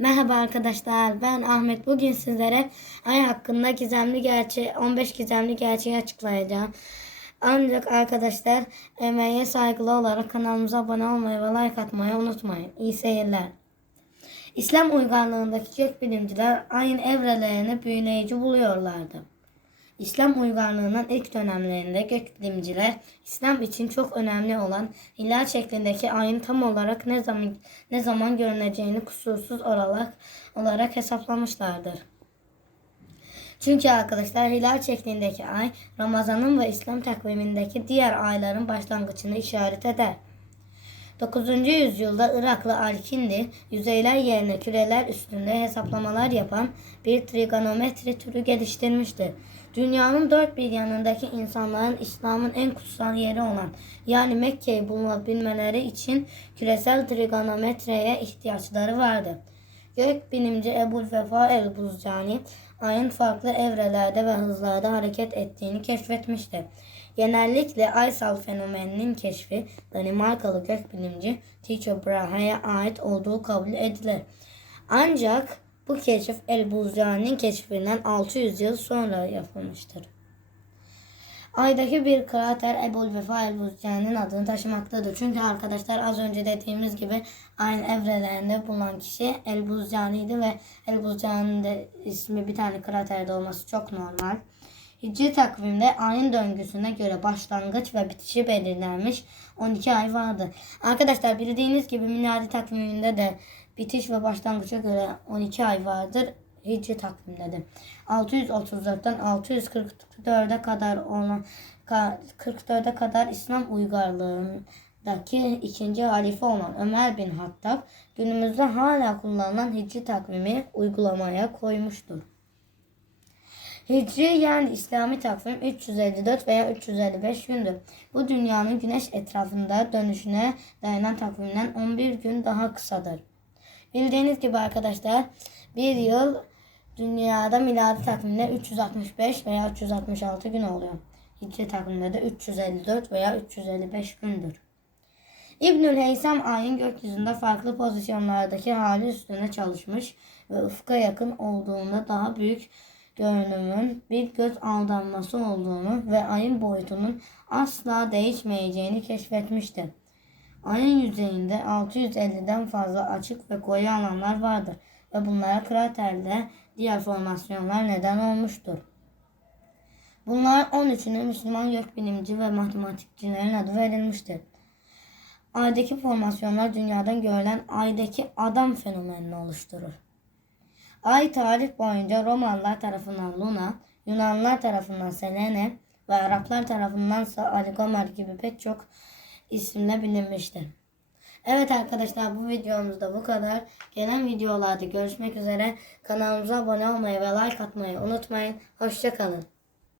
Merhaba arkadaşlar ben Ahmet. Bugün sizlere ay hakkında gizemli gerçeği 15 gizemli gerçeği açıklayacağım. Ancak arkadaşlar emeğe saygılı olarak kanalımıza abone olmayı ve like atmayı unutmayın. İyi seyirler. İslam uygarlığındaki gökbilimciler ayın evrelerini büyüleyici buluyorlardı. İslam uygarlığının ilk dönemlerinde gökbilimciler İslam için çok önemli olan hilal şeklindeki ayın tam olarak ne zaman ne zaman görüneceğini kusursuz olarak olarak hesaplamışlardır. Çünkü arkadaşlar hilal şeklindeki ay Ramazan'ın ve İslam takvimindeki diğer ayların başlangıcını işaret eder. 9. yüzyılda Iraklı Alkindi yüzeyler yerine küreler üstünde hesaplamalar yapan bir trigonometri türü geliştirmişti. Dünyanın dört bir yanındaki insanların İslam'ın en kutsal yeri olan yani Mekke'yi bulabilmeleri için küresel trigonometreye ihtiyaçları vardı. Gök bilimci Ebu Vefa el-Buzcani ayın farklı evrelerde ve hızlarda hareket ettiğini keşfetmişti. Genellikle aysal fenomeninin keşfi Danimarkalı gökbilimci Tycho Brahe'ye ait olduğu kabul edilir. Ancak bu keşif El-Buzcani'nin keşfinden 600 yıl sonra yapılmıştır. Aydaki bir krater Ebul Vefa El-Buzcani'nin adını taşımaktadır. Çünkü arkadaşlar az önce dediğimiz gibi aynı evrelerinde bulunan kişi El-Buzcani'ydi ve El-Buzcani'nin de ismi bir tane kraterde olması çok normal. Hicri takvimde ayın döngüsüne göre başlangıç ve bitişi belirlenmiş 12 ay vardır. Arkadaşlar bildiğiniz gibi miladi takviminde de bitiş ve başlangıça göre 12 ay vardır. Hicri takvimde de. 634'ten 644'e kadar olan 44'e kadar İslam uygarlığındaki ikinci halife olan Ömer bin Hattab günümüzde hala kullanılan Hicri takvimi uygulamaya koymuştur. Hicri yani İslami takvim 354 veya 355 gündür. Bu dünyanın güneş etrafında dönüşüne dayanan takvimden 11 gün daha kısadır. Bildiğiniz gibi arkadaşlar bir yıl dünyada miladi takvimde 365 veya 366 gün oluyor. Hicri takvimde de 354 veya 355 gündür. İbnül Heysem ayın gökyüzünde farklı pozisyonlardaki hali üstüne çalışmış ve ufka yakın olduğunda daha büyük görünümün bir göz aldanması olduğunu ve ayın boyutunun asla değişmeyeceğini keşfetmişti. Ayın yüzeyinde 650'den fazla açık ve koyu alanlar vardır ve bunlara kraterle diğer formasyonlar neden olmuştur. Bunlar 13'üne Müslüman gökbilimci ve matematikçilerin adı verilmiştir. Aydaki formasyonlar dünyadan görülen aydaki adam fenomenini oluşturur. Ay tarih boyunca Romalılar tarafından Luna, Yunanlılar tarafından Selene ve Araplar tarafından Aligomer gibi pek çok isimle bilinmiştir. Evet arkadaşlar bu videomuzda bu kadar. Gelen videolarda görüşmek üzere. Kanalımıza abone olmayı ve like atmayı unutmayın. Hoşçakalın.